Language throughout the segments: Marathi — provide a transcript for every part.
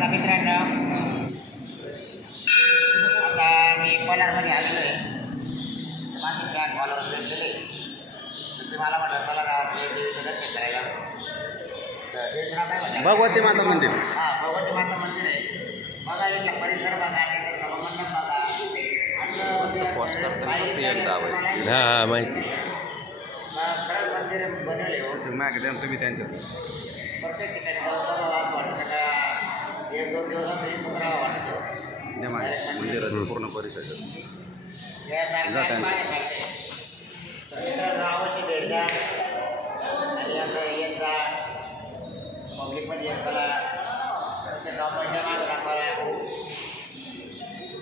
बघा मित्रांनो, आता मी कोलारमध्ये आलेलो आहे. माझी फॅन फॉलोअर भेटलेले ते मला म्हटलं चला देवीचं दर्शन करायला. तर देवीचं नाव काय म्हटलं? भगवती माता मंदिर. हां, भगवती माता मंदिर आहे. बघा इथला परिसर बघा, त्याचं सभामंडप बघा. हां माहिती. खरंच मंदिर बनवले हो. मागे तुम्ही त्यांच्यात प्रत्येक ठिकाणी जाऊन असं वाटतं का 1-2 दिवस असं इथं राहावं वाटतं. मंदिराचं पूर्ण परिसर यासारखं पाहण्यासारखे मित्रांनो अवश्य भेट द्या. आणि असं येत जा, पब्लिकमध्ये येत चला. तसं कमवायच्या मागं दाखवायला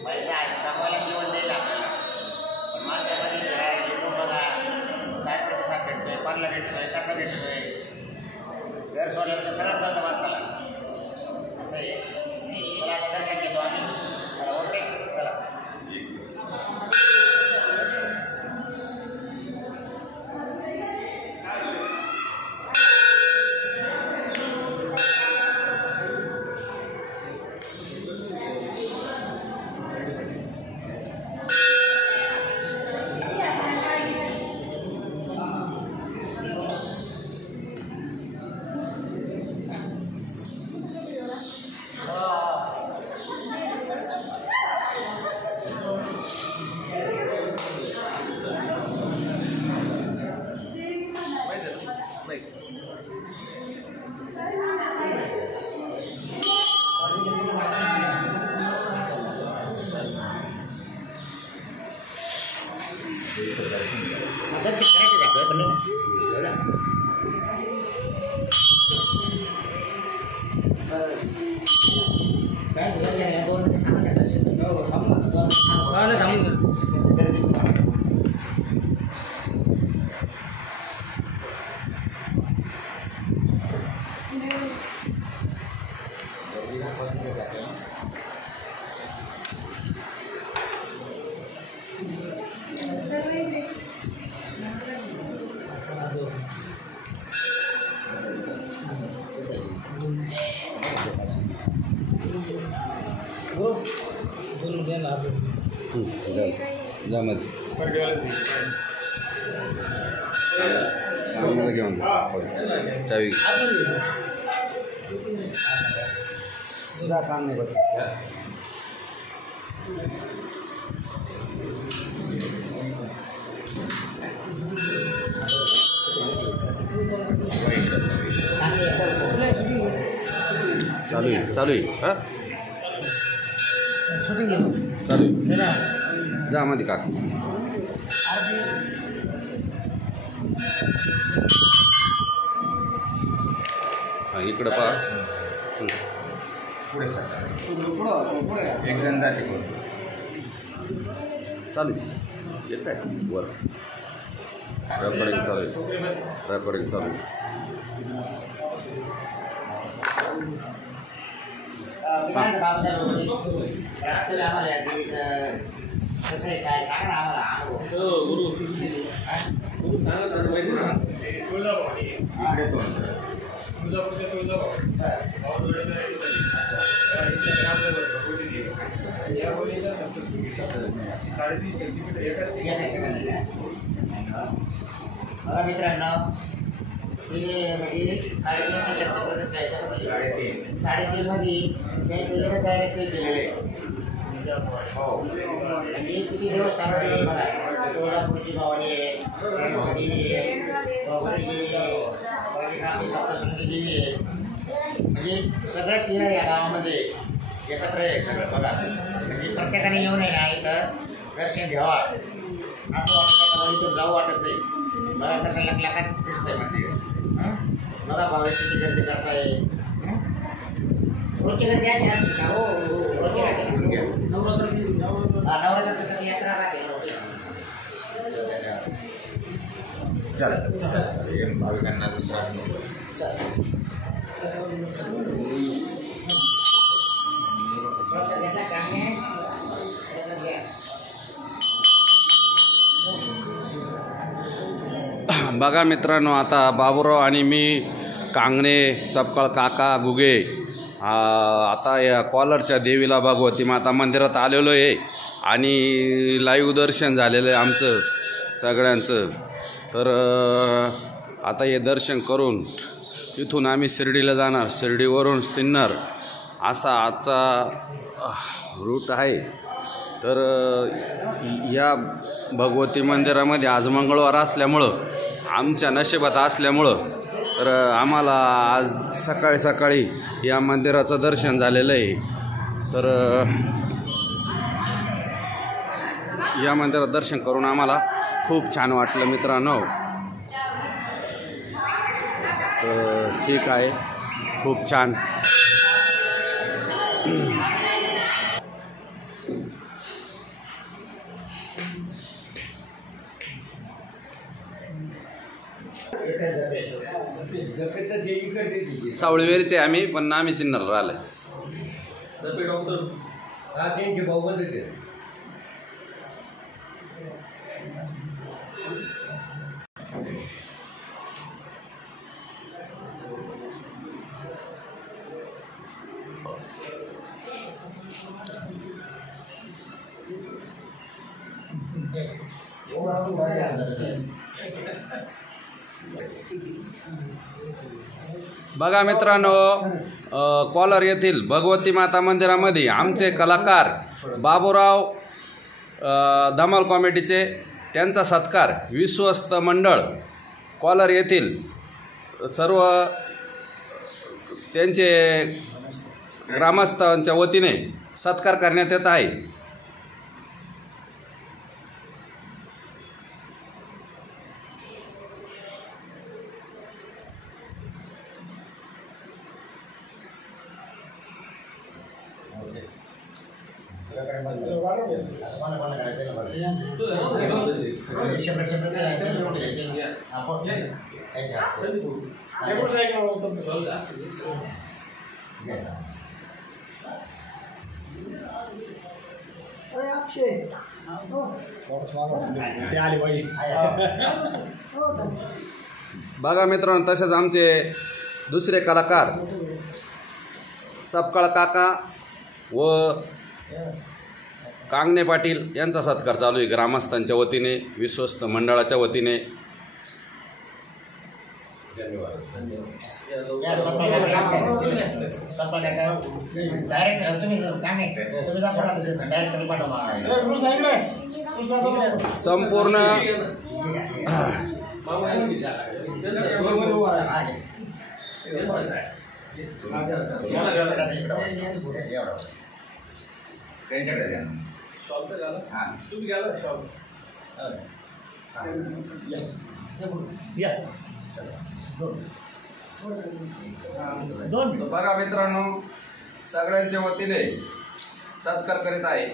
पैसा आहे, कमवायला जीवन देईल आपल्याला. पण माणसामध्ये खेळायला युट्यूब बघा, काय प्रतिसाद भेटतोय, कोणाला भेटतोय, कसा भेटतोय. घर सोडल्यावर तर सगळं कळतं माणसाला. असं आहे. चला आता दर्शन घेतो आम्ही. चला ओके, चला. दर्शन करायचं दाखवलं पण घेऊन चावी काम नाही बघ. चालू आहे चालू आहे. हां चालू आहे. जा मध्ये काका. हां इकडं पहा. पुढे एक जण जाते चालू येत आहे वर. रेकॉर्डिंग चालू आहे. रेकॉर्डिंग चालू आहे. कसं आहे काय सांगा आम्हाला अनुभव. बघा मित्रांनो, म्हणजे 3.5 शतकापर्यंत जायचं. 3.5 मध्ये त्या डायरेक्ट केलेले म्हणजे किती देवस्थान बघा. तुळजापूरची भवानी आहे, देवी आहे, सप्तशृंगी देवी आहे. म्हणजे सगळं तीन या गावामध्ये एकत्र आहे सगळं बघा. म्हणजे प्रत्येकाने येऊन आहे ना इथं दर्शन घ्यावा असं वाटतं. इथून जाऊ वाटत नाही. बघा कसं लखलखाट दिसतंय मंदिर. बघा भाविक किती गर्दी करताय. रोजची गर्दी अशी असते का? हो रोजची राहते. नवरात्र यात्रा राहते. भाविकांना त्रास नको. बघा मित्रांनो, आता बाबूराव आणि मी कांगणे, सपकाळ काका, गुगे आता या कॉलरच्या देवीला भगवती माता मंदिरात आलेलो आहे आणि लाईव्ह दर्शन झालेलं आहे आमचं सगळ्यांचं. तर आता हे दर्शन करून तिथून आम्ही शिर्डीला जाणार. शिर्डीवरून सिन्नर असा आजचा रूट आहे. तर या भगवती मंदिरामध्ये आज मंगळवार असल्यामुळं आमच्या नशिबात असल्यामुळं तर आम्हाला आज सकाळी सकाळी या मंदिराचं दर्शन झालेलं आहे. तर या मंदिरात दर्शन करून आम्हाला खूप छान वाटलं मित्रांनो. तर ठीक आहे, खूप छान. सावळीवेरीचे आम्ही पण आम्ही सिन्नरला राहिले. बघा मित्रांनो, कॉलर येथील भगवती माता मंदिरामध्ये आमचे कलाकार बाबूराव धमाल कॉमेडीचे त्यांचा सत्कार विश्वस्त मंडळ कॉलर येथील सर्व त्यांचे ग्रामस्थांच्या वतीने सत्कार करण्यात येत आहे. बघा मित्रांनो, तसेच आमचे दुसरे कलाकार सपकाळ काका व कांगणे पाटील यांचा सत्कार चालू आहे ग्रामस्थांच्या वतीने, विश्वस्त मंडळाच्या वतीने. संपूर्ण बघा मित्रांनो, सगळ्यांच्या वतीने सत्कार करीत आहे.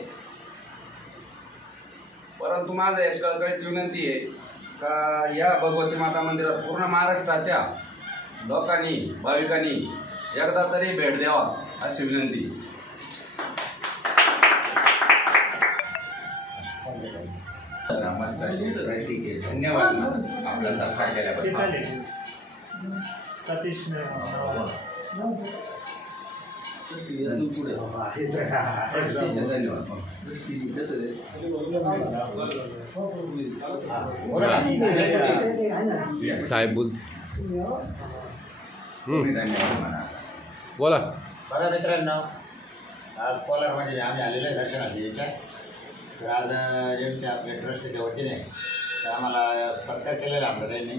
परंतु माझं एक कळकळीची विनंती आहे का या भगवती माता मंदिरात पूर्ण महाराष्ट्राच्या लोकांनी भाविकांनी एकदा तरी भेट द्यावा अशी विनंती. धन्यवाद आपला सत्कार केल्याबद्दल. सतीश साहेब बोल. धन्यवाद म्हणा. बोला. बघा मित्रांनो, आज कोलारमध्ये आम्ही आलेलो आहे दर्शनाला याच्या. तर आज जे आपले ट्रस्टच्या वतीने तर आम्हाला सत्कार केलेला आमचा त्यांनी.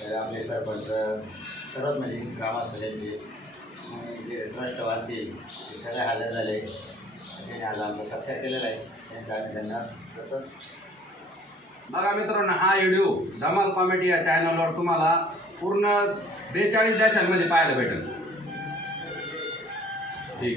तर आपले सरपंच सर्वच म्हणजे ग्रामस्थ त्यांचे जे ट्रस्टवासी ते सगळे हजर झाले. त्यांनी आज आमचा सत्कार केलेला आहे, त्यांचा आम्ही धन्यवाद करतो. बघा मित्रांनो, हा व्हिडिओ धमाल कॉमेडी या चॅनलवर तुम्हाला पूर्ण 42 देशांमध्ये पाहायला भेटेल. ठीक.